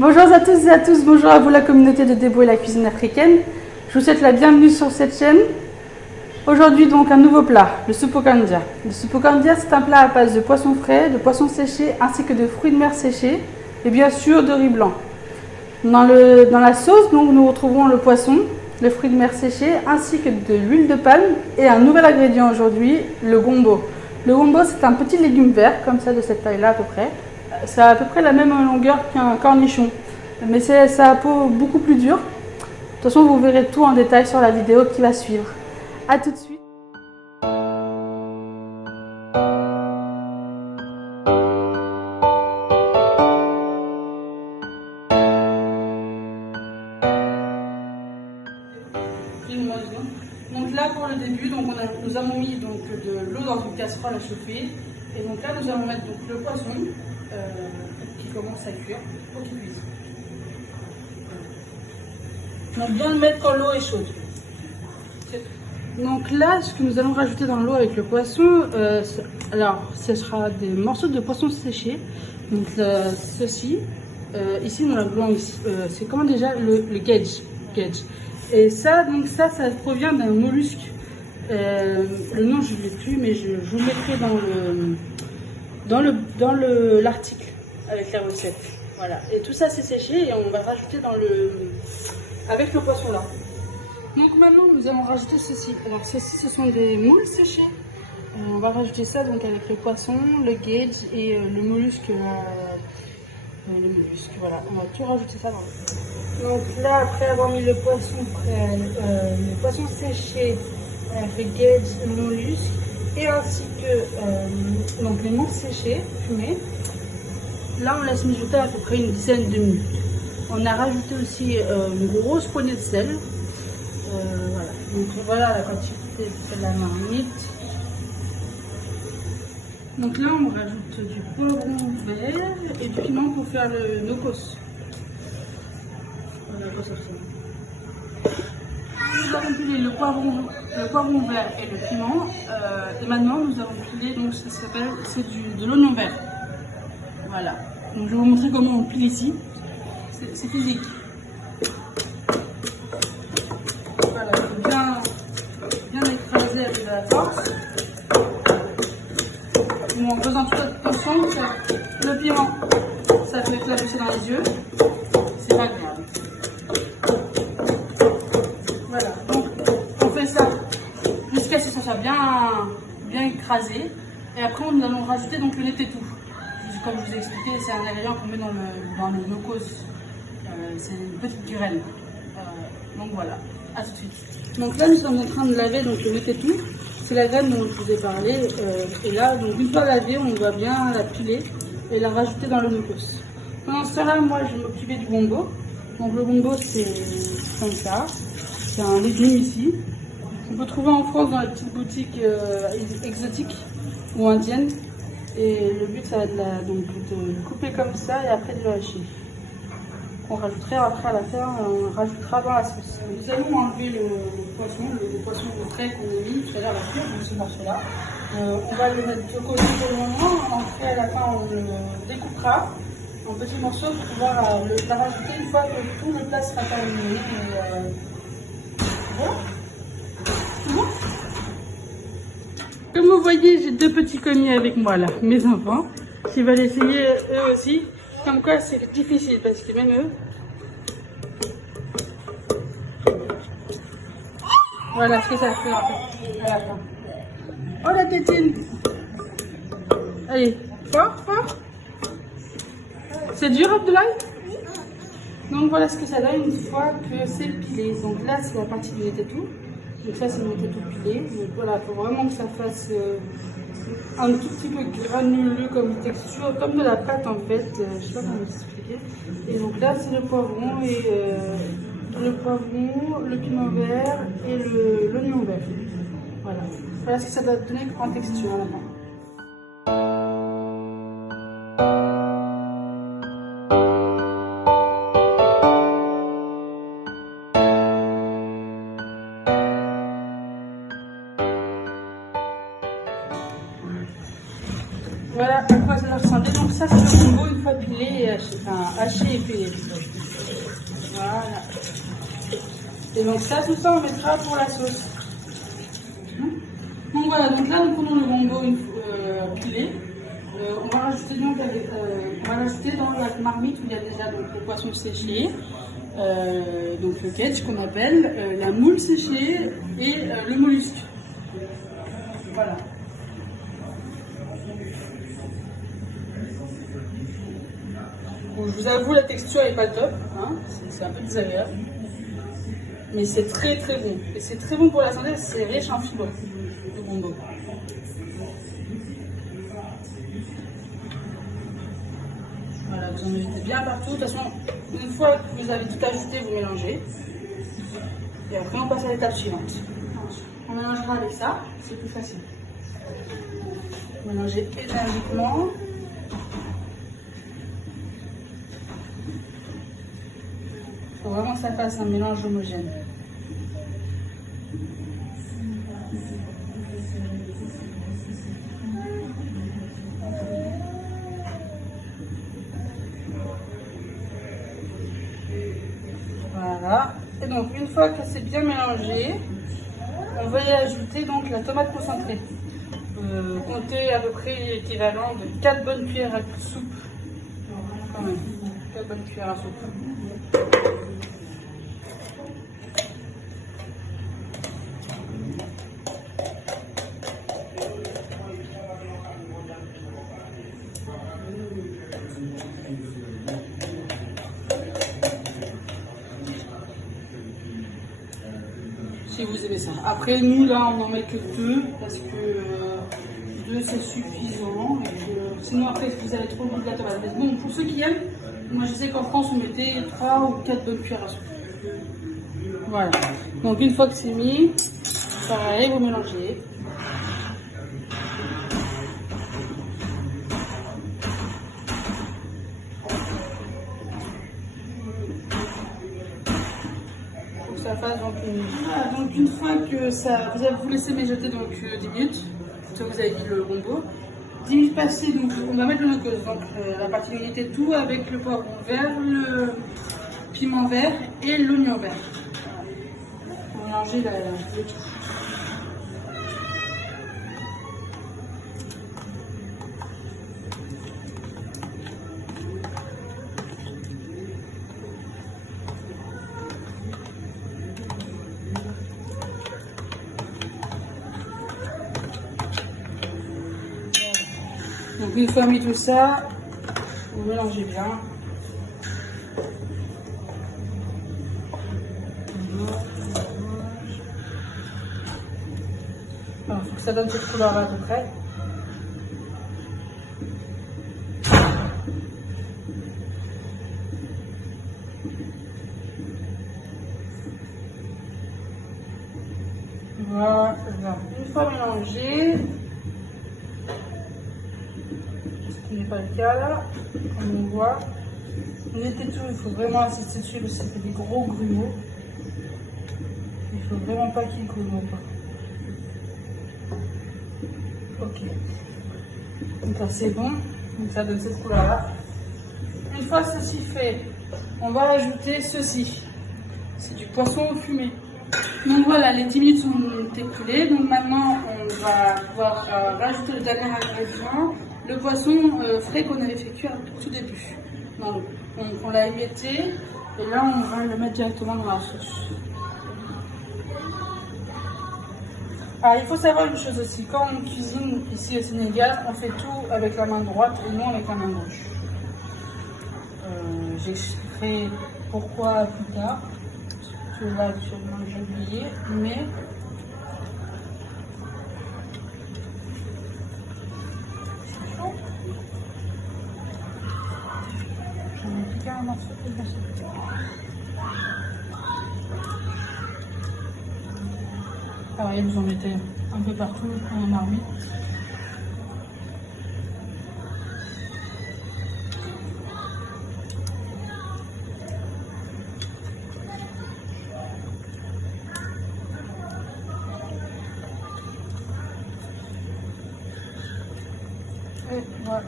Bonjour à toutes et à tous, bonjour à vous la communauté de Debo et la cuisine africaine. Je vous souhaite la bienvenue sur cette chaîne. Aujourd'hui donc un nouveau plat, le soupe kandia. Le soupe kandia c'est un plat à base de poissons frais, de poissons séchés ainsi que de fruits de mer séchés et bien sûr de riz blanc. Dans la sauce donc, nous retrouvons le poisson, les fruits de mer séchés ainsi que de l'huile de palme et un nouvel ingrédient aujourd'hui, le gombo. Le gombo c'est un petit légume vert comme ça de cette taille là à peu près. Ça a à peu près la même longueur qu'un cornichon, mais ça a la peau beaucoup plus dure. De toute façon, vous verrez tout en détail sur la vidéo qui va suivre. A tout de suite. Donc là, pour le début, donc nous avons mis donc, de l'eau dans une casserole à chauffer. Et donc là, nous allons mettre donc, le poisson qui commence à cuire pour qu'il cuise. Donc bien le mettre quand l'eau est chaude. Donc là, ce que nous allons rajouter dans l'eau avec le poisson, alors ce sera des morceaux de poisson séchés. Donc ceci, ici nous l'avons c'est comment déjà le gage. Et ça, donc ça provient d'un mollusque. Le nom je ne l'ai plus, mais je vous mettrai dans l'article avec la recette. Voilà. Et tout ça c'est séché et on va rajouter avec le poisson là. Donc maintenant nous allons rajouter ceci. Alors ceci ce sont des moules séchés. On va rajouter ça donc avec le poisson, le gage et le mollusque. Voilà, on va tout rajouter ça dans l'eau. Donc là après avoir mis le poisson séché avec le gage et le mollusque et ainsi que donc les moules séchées fumées. Là on laisse mijoter à peu près une dizaine de minutes. On a rajouté aussi une grosse poignée de sel. Voilà. Donc voilà la quantité de la marmite. Donc là on rajoute du poivron vert et du piment pour faire le nokos. Voilà quoi ça ressemble. Nous avons pilé le poivron vert et le piment. Et maintenant nous avons pilé donc ça s'appelle de l'oignon vert. Voilà. Donc je vais vous montrer comment on pile ici. C'est physique. Voilà, bien écraser avec de la force. En faisant toute attention, le piment, ça peut éclater dans les yeux. C'est pas grave. Voilà, donc on fait ça jusqu'à ce que ça soit bien écrasé. Et après, nous allons rajouter donc le netetou. Comme je vous ai expliqué, c'est un ingrédient qu'on met dans le nokos. C'est une petite graine. Donc voilà, à tout de suite. Donc là, nous sommes en train de laver donc, le netetou. C'est la graine dont je vous ai parlé. Et là, donc, une fois lavée, on va bien la piler et la rajouter dans le nokos. Pendant ce temps-là, moi, je vais m'occuper du gombo. Donc le gombo, c'est comme ça. C'est un légume ici. On peut trouver en France dans les petites boutiques exotiques ou indiennes. Et le but, ça va être de le couper comme ça et après de le hacher. On rajouterait après à la fin, on rajoutera dans la sauce. Nous allons enlever le poisson frais qu'on a mis tout à l'heure à cuire, donc ce morceau-là. On va le mettre de côté pour le moment. Après, à la fin, on le découpera en petits morceaux pour pouvoir la rajouter une fois que tout le plat sera terminé. Voilà. C'est bon. Comme vous voyez, j'ai deux petits commis avec moi là, mes enfants, qui veulent essayer eux aussi. Comme quoi c'est difficile parce que même eux. Voilà ce que ça fait en fait à la fin. Oh la tétine. Allez, fort. C'est dur Abdoulaye? Donc voilà ce que ça donne une fois que c'est pilé. Donc là c'est la partie du netetou. Donc ça c'est le netetou pilé. Donc voilà, il faut vraiment que ça fasse un tout petit peu granuleux comme texture, comme de la pâte en fait, je sais pas comment vous expliquer. Et donc là c'est le poivron le piment vert et l'oignon vert. Voilà ce que ça doit donner en texture à la fin. Voilà à quoi ça ressemblait. Donc ça c'est le combo une fois pilé haché, enfin haché et pelé. Voilà. Et donc ça, tout ça, on mettra pour la sauce. Donc voilà, donc là, nous prenons le gombo pilé. On va rajouter donc on va l'ajouter dans la marmite où il y a déjà donc, le poisson séché, donc le ketch qu'on appelle, la moule séchée et le mollusque. Voilà. Bon, je vous avoue, la texture n'est pas top, hein, c'est un peu désagréable. Mais c'est très très bon. Et c'est très bon pour la santé, c'est riche en fibres, le gombo. Voilà, vous en mettez bien partout. De toute façon, une fois que vous avez tout ajouté, vous mélangez. Et après, on passe à l'étape suivante. On mélangera avec ça, c'est plus facile. Mélangez énergiquement. Il faut vraiment que ça fasse un mélange homogène. Voilà. Et donc, une fois que c'est bien mélangé, on va y ajouter donc la tomate concentrée. Comptez à peu près l'équivalent de 4 bonnes cuillères à soupe. Quand même, 4 bonnes cuillères à soupe. Si vous aimez ça. Après, nous là, on n'en met que 2 parce que 2 c'est suffisant. Et sinon, après, si vous avez trop le goût de la tomate. Mais bon, pour ceux qui aiment, moi je sais qu'en France, on mettait 3 ou 4 bonnes cuillères à soupe. Voilà. Donc, une fois que c'est mis, pareil, vous mélangez. Donc une fois que ça, vous laissez mijoter donc 10 minutes, que vous avez mis le gombo, 10 minutes passées, donc on va mettre le no-cause, donc la partie unité tout avec le poivron vert, le piment vert et l'oignon vert. On va mélanger le tout. Donc une fois mis tout ça, vous mélangez bien. Il faut que ça donne cette couleur-là à peu près. Voilà. Une fois mélangé, ce qui n'est pas le cas là, comme on voit. Mettez tout, il faut vraiment insister dessus parce que c'est des gros grumeaux. Il faut vraiment pas qu'ils coulent pas. Ok. Donc là c'est bon, donc ça donne cette couleur là. Une fois ceci fait, on va ajouter ceci. C'est du poisson fumé. Donc voilà, les 10 minutes sont écoulées. Donc maintenant, on va pouvoir rajouter le dernier ingrédient, le poisson frais qu'on avait fait cuire au tout début. Donc, on l'a émietté et là, on va le mettre directement dans la sauce. Alors, il faut savoir une chose aussi, quand on cuisine ici au Sénégal, on fait tout avec la main droite et non avec la main gauche. J'expliquerai pourquoi plus tard. Là actuellement j'ai oublié, mais j'en ai piqué un morceau de gâchis. Pareil, vous en mettez un peu partout dans la marmite. Et voilà.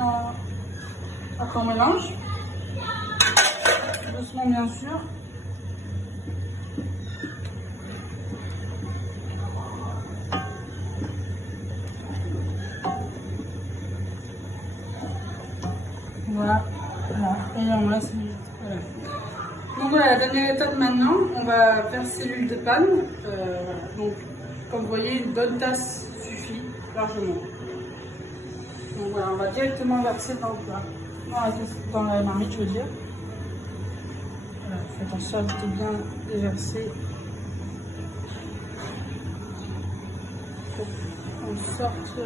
bien. Après on mélange. Doucement bien sûr. Voilà. Et on laisse. Voilà. Donc voilà, la dernière étape maintenant, on va verser l'huile de palme. Donc comme vous voyez, une bonne tasse suffit largement. Donc voilà, on va directement verser dans le plat. Dans la marmite, je veux dire. Voilà, faites en sorte de bien déverser. En sorte.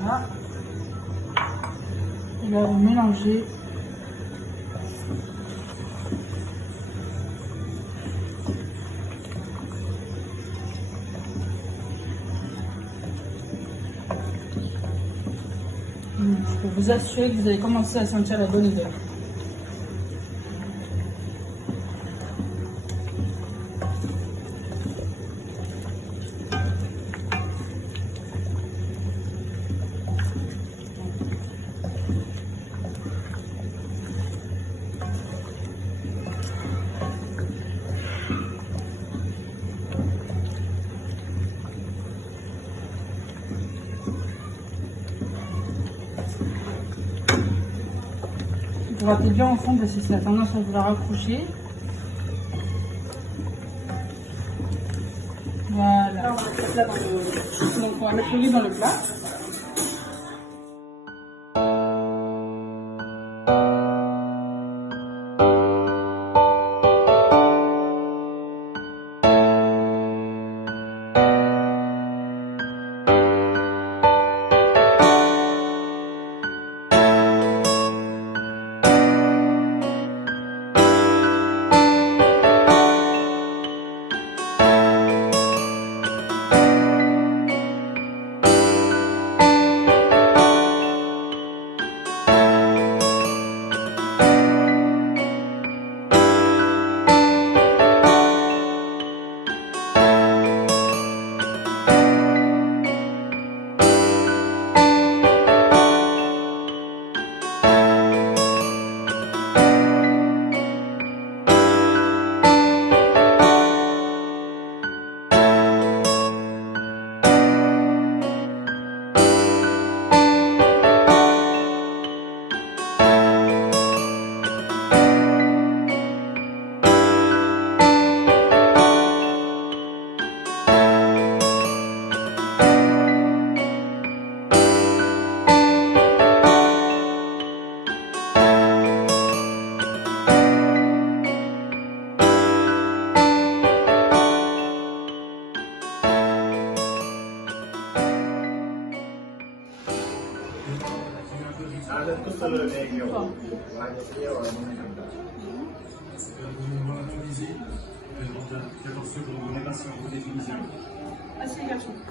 Voilà. Et là, on mélanger. Je peux vous assurer que vous allez commencer à sentir la bonne odeur. Vous rappelez bien au fond parce que ça a tendance à vouloir accrocher. Voilà. Là, on va mettre là dans le... Donc on va mettre le riz dans le plat.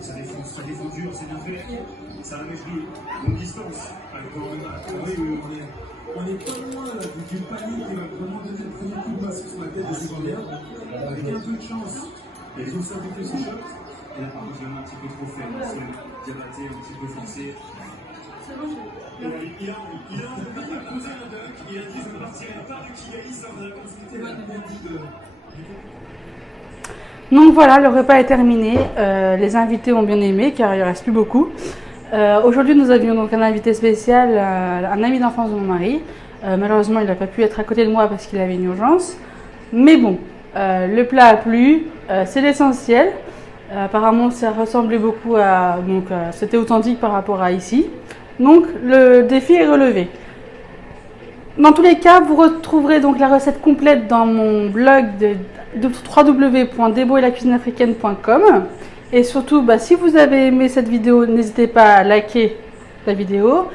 Ça défend dur, c'est bien fait. Ça arrive de longue distance. On est pas loin là, du panier qui va vraiment donner le premier coup de masse sur la tête de secondaire. Avec un peu de chance, les autres savent que c'est shot. Et là par contre, je l'ai un petit peu trop faible. C'est diabaté, un petit peu forcé. Il a posé un dunk, il a dit je ne partirai pas du Kigali sans la possibilité Donc voilà, le repas est terminé. Les invités ont bien aimé car il ne reste plus beaucoup. Aujourd'hui, nous avions donc un invité spécial, un ami d'enfance de mon mari. Malheureusement, il n'a pas pu être à côté de moi parce qu'il avait une urgence. Mais bon, le plat a plu, c'est l'essentiel. Apparemment, ça ressemblait beaucoup à... Donc, c'était authentique par rapport à ici. Donc, le défi est relevé. Dans tous les cas, vous retrouverez donc la recette complète dans mon blog de www.deboetlacusinaafricaine.com. Et surtout, si vous avez aimé cette vidéo, n'hésitez pas à liker la vidéo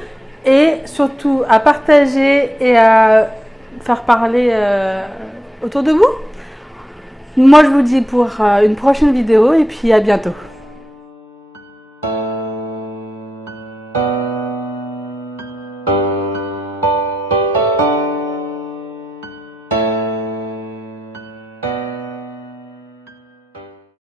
et surtout à partager et à faire parler autour de vous. Moi, je vous dis pour une prochaine vidéo et puis à bientôt.